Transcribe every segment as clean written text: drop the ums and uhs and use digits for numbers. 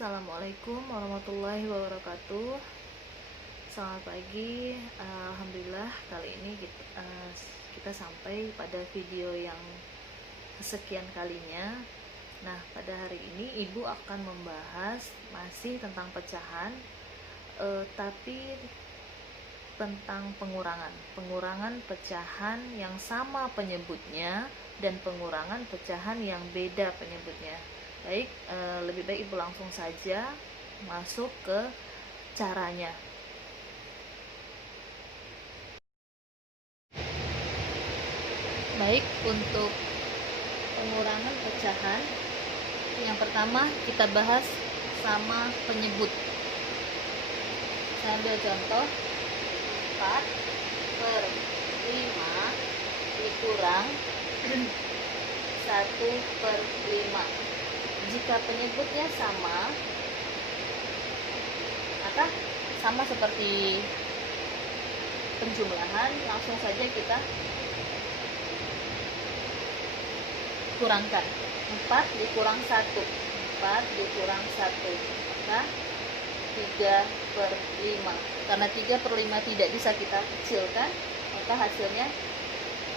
Assalamualaikum warahmatullahi wabarakatuh. Selamat pagi. Alhamdulillah kali ini kita sampai pada video yang kesekian kalinya. Nah, pada hari ini Ibu akan membahas masih tentang pecahan, tapi tentang pengurangan pecahan yang sama penyebutnya dan pengurangan pecahan yang beda penyebutnya. Baik, lebih baik Ibu langsung saja masuk ke caranya. Baik, untuk pengurangan pecahan, yang pertama kita bahas sama penyebut. Saya ambil contoh 4/5 dikurang 1/5. Jika penyebutnya sama, maka sama seperti penjumlahan, langsung saja kita kurangkan. 4 dikurang 1, 4 dikurang 1, maka 3/5. Karena 3/5 tidak bisa kita kecilkan, maka hasilnya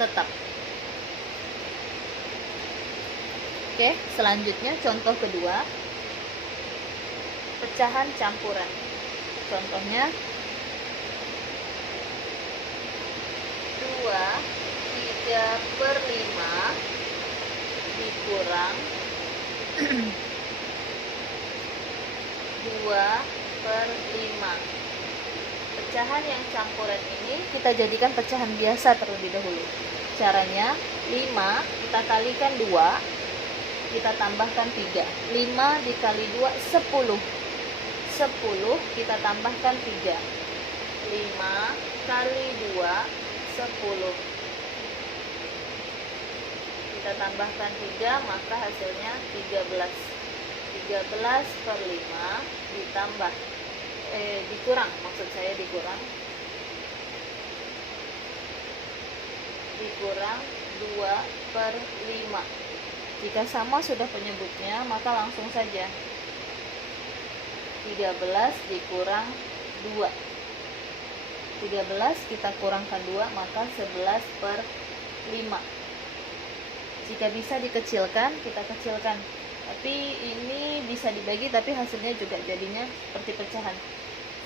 tetap. Oke, selanjutnya contoh kedua, pecahan campuran. Contohnya 2/3/5 dikurang 2/5. Pecahan yang campuran ini kita jadikan pecahan biasa terlebih dahulu. Caranya 5 kita kalikan 2, kita tambahkan 3. 5 dikali 2 10. 10 kita tambahkan 3. 5 kali 2 10. Kita tambahkan 3, maka hasilnya 13. 13/5 ditambah dikurang, maksud saya dikurang 2/5. Jika sama sudah penyebutnya, maka langsung saja 13 dikurang 2. 13 kita kurangkan 2, maka 11/5. Jika bisa dikecilkan, kita kecilkan. Tapi ini bisa dibagi, tapi hasilnya juga jadinya seperti pecahan.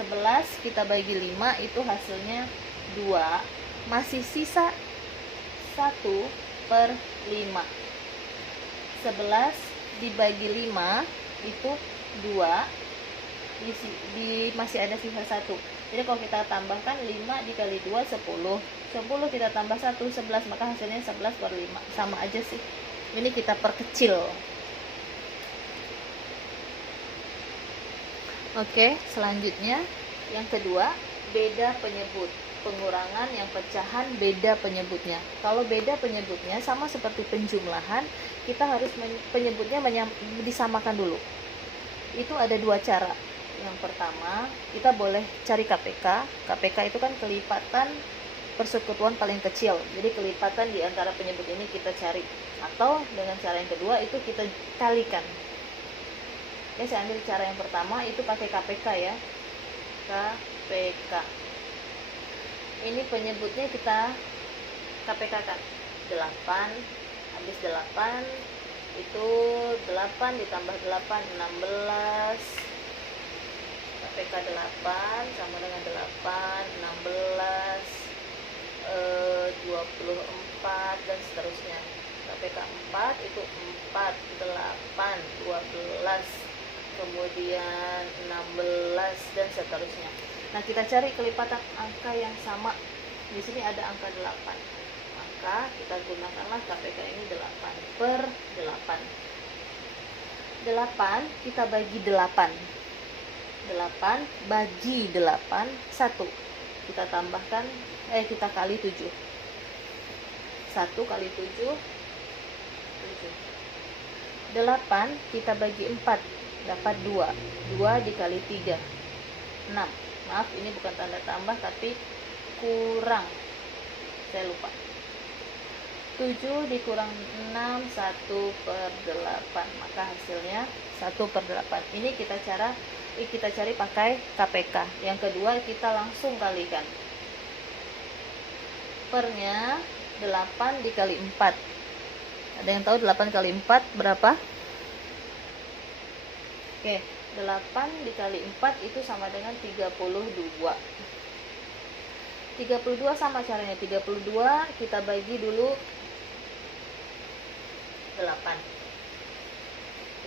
11 kita bagi 5, itu hasilnya 2. Masih sisa 1/5. 11 dibagi 5 itu 2, masih ada sisa 1. Jadi kalau kita tambahkan 5 dikali 2 10. 10 kita tambah 1 11, maka hasilnya 11/5. Sama aja sih. Ini kita perkecil. Oke, selanjutnya yang kedua, beda penyebut. Pengurangan yang pecahan beda penyebutnya. Kalau beda penyebutnya sama seperti penjumlahan, kita harus penyebutnya disamakan dulu. Itu ada dua cara. Yang pertama, kita boleh cari KPK. KPK itu kan kelipatan persekutuan paling kecil. Jadi kelipatan di antara penyebut ini kita cari. Atau dengan cara yang kedua itu kita kalikan. Oke, saya ambil cara yang pertama, itu pakai KPK ya. KPK. Ini penyebutnya kita KPK kan 8, habis 8 itu 8 ditambah 8 16. KPK 8 sama dengan 8 16 24 dan seterusnya. KPK 4 itu 4 8 12, kemudian 16 dan seterusnya. Nah, kita cari kelipatan angka yang sama. Di sini ada angka 8. Maka kita gunakanlah KPK ini 8/8. 8 kita bagi 8. 8 bagi 8 1. Kita tambahkan kita kali 7. 1 kali 7 7. 8 kita bagi 4 dapat 2. 2 dikali 3 6. Maaf, ini bukan tanda tambah tapi kurang, saya lupa. 7 dikurang 6, 1/8, maka hasilnya 1/8. Ini kita cari pakai KPK. Yang kedua kita langsung kalikan. Pernya 8 dikali 4. Ada yang tahu 8 kali 4 berapa? Oke, 8 dikali 4 itu sama dengan 32. 32 sama caranya. 32 kita bagi dulu 8.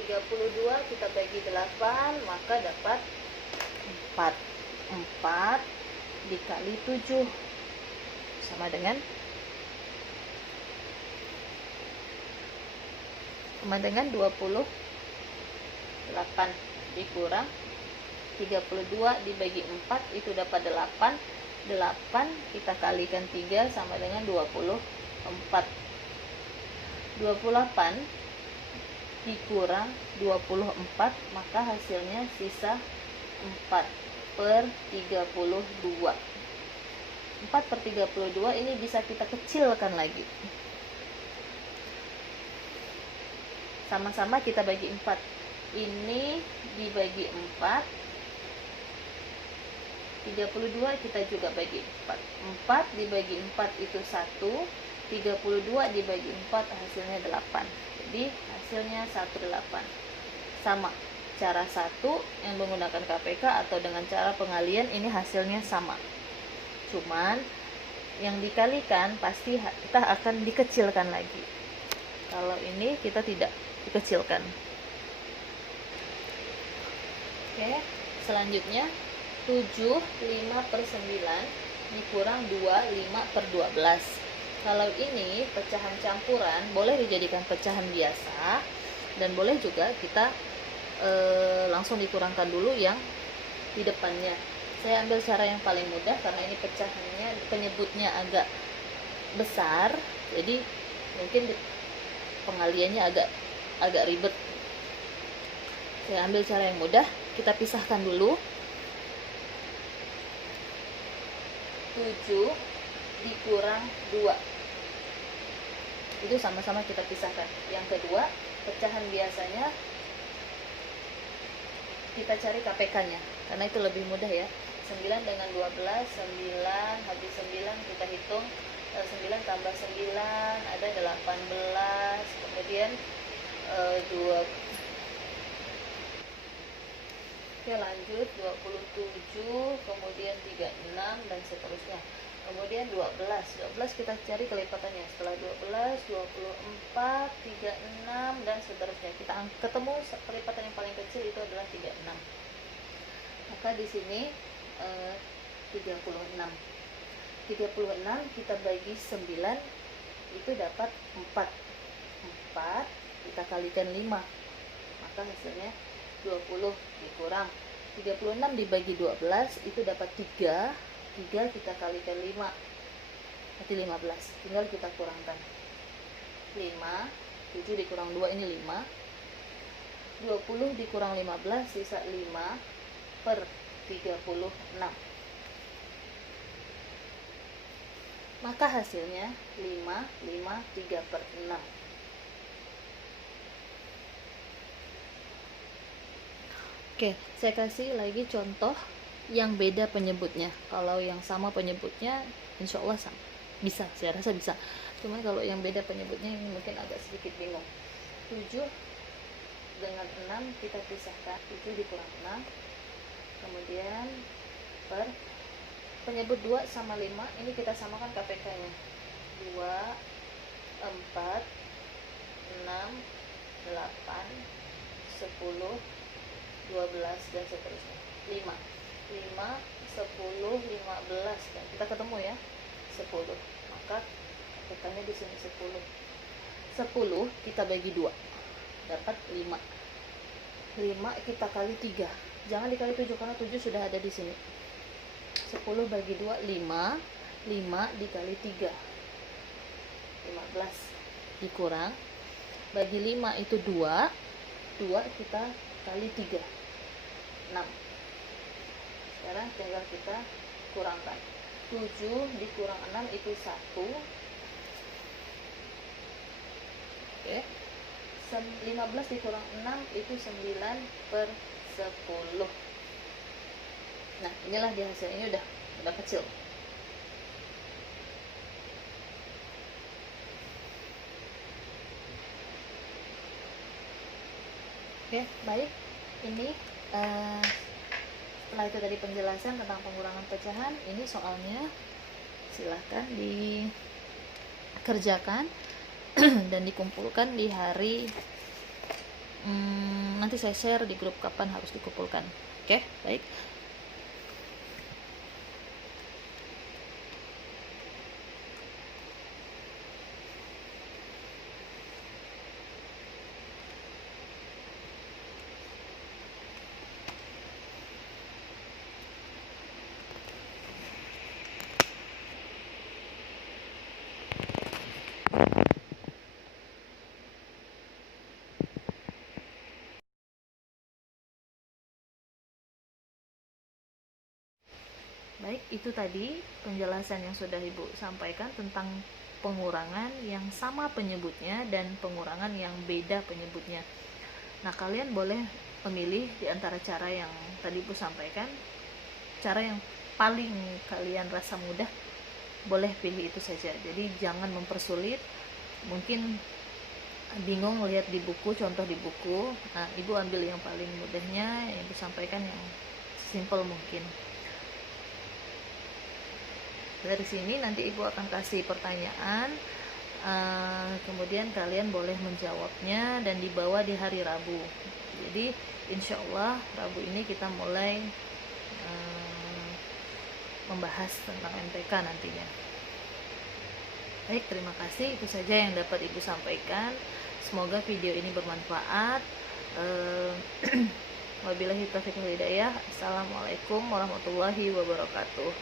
32 kita bagi 8, maka dapat 4. 4 dikali 7 sama dengan 28 dikurang 32 dibagi 4 itu dapat 8. 8 kita kalikan 3 sama dengan 24. 28 dikurang 24, maka hasilnya sisa 4/32. 4/32 ini bisa kita kecilkan lagi. Sama-sama kita bagi 4. Ini dibagi 4. 32 kita juga bagi 4. 4 dibagi 4 itu 1. 32 dibagi 4 hasilnya 8. Jadi hasilnya 18. Sama. Cara 1 yang menggunakan KPK atau dengan cara pengalian ini hasilnya sama. Cuman yang dikalikan pasti kita akan dikecilkan lagi. Kalau ini kita tidak dikecilkan. Oke, selanjutnya 7 5/9 dikurang 2 5/12. Kalau ini pecahan campuran boleh dijadikan pecahan biasa, dan boleh juga kita langsung dikurangkan dulu yang di depannya. Saya ambil cara yang paling mudah karena ini pecahannya, penyebutnya agak besar, jadi mungkin pengaliannya agak ribet. Saya ambil cara yang mudah, kita pisahkan dulu. 7 dikurang 2 itu sama-sama kita pisahkan. Yang kedua, pecahan biasanya kita cari KPK-nya karena itu lebih mudah ya. 9 dengan 12, 9 habis 9 kita hitung 9 tambah 9 ada 18, kemudian 2. Oke, lanjut 27, kemudian 36 dan seterusnya. Kemudian 12 kita cari kelipatannya. Setelah 12, 24, 36 dan seterusnya. Kita ketemu kelipatan yang paling kecil itu adalah 36. Maka di sini 36. 36 kita bagi 9 itu dapat 4. 4 kita kalikan 5. Maka hasilnya 20 dikurang 36 dibagi 12 itu dapat 3. 3 kita kalikan 5 berarti 15, tinggal kita kurangkan 5. 7 dikurang 2 ini 5. 20 dikurang 15 sisa 5/36. Maka hasilnya 5, 5, 3/6. Oke, saya kasih lagi contoh yang beda penyebutnya. Kalau yang sama penyebutnya insya Allah sama, bisa, saya rasa bisa. Cuman kalau yang beda penyebutnya ini mungkin agak sedikit bingung. 7 dengan 6 kita pisahkan. 7 dikurang 6, kemudian per penyebut 2 sama 5 ini kita samakan KPK nya. 2, 4, 6, 8, 10, 12 dan seterusnya. 5, 10, 15 dan kita ketemu ya 10. Maka KPK-nya di sini 10. 10 kita bagi 2 dapat 5. 5 kita kali 3. Jangan dikali 7 karena 7 sudah ada di sini. 10 bagi 2 5. 5 dikali 3 15 dikurang bagi 5 itu 2. 2 kita kali 3 6. Sekarang tinggal kita kurangkan. 7 dikurang 6 itu 1. Oke. 15 dikurang 6 itu 9/10. Nah, inilah dia hasil. Ini udah kecil. Oke, baik. Ini setelah itu tadi penjelasan tentang pengurangan pecahan. Ini soalnya silahkan dikerjakan dan dikumpulkan di hari nanti saya share di grup kapan harus dikumpulkan. Oke, baik. Baik, itu tadi penjelasan yang sudah Ibu sampaikan tentang pengurangan yang sama penyebutnya dan pengurangan yang beda penyebutnya. Nah, kalian boleh memilih di antara cara yang tadi Ibu sampaikan, cara yang paling kalian rasa mudah, boleh pilih itu saja. Jadi jangan mempersulit. Mungkin bingung lihat di buku, contoh di buku. Nah, Ibu ambil yang paling mudahnya, yang Ibu sampaikan yang simple mungkin. Dari sini nanti Ibu akan kasih pertanyaan, kemudian kalian boleh menjawabnya dan dibawa di hari Rabu. Jadi insya Allah Rabu ini kita mulai membahas tentang MTK nantinya. Baik, terima kasih. Itu saja yang dapat Ibu sampaikan. Semoga video ini bermanfaat. Wabillahi taufiq wal hidayah. Assalamualaikum warahmatullahi wabarakatuh.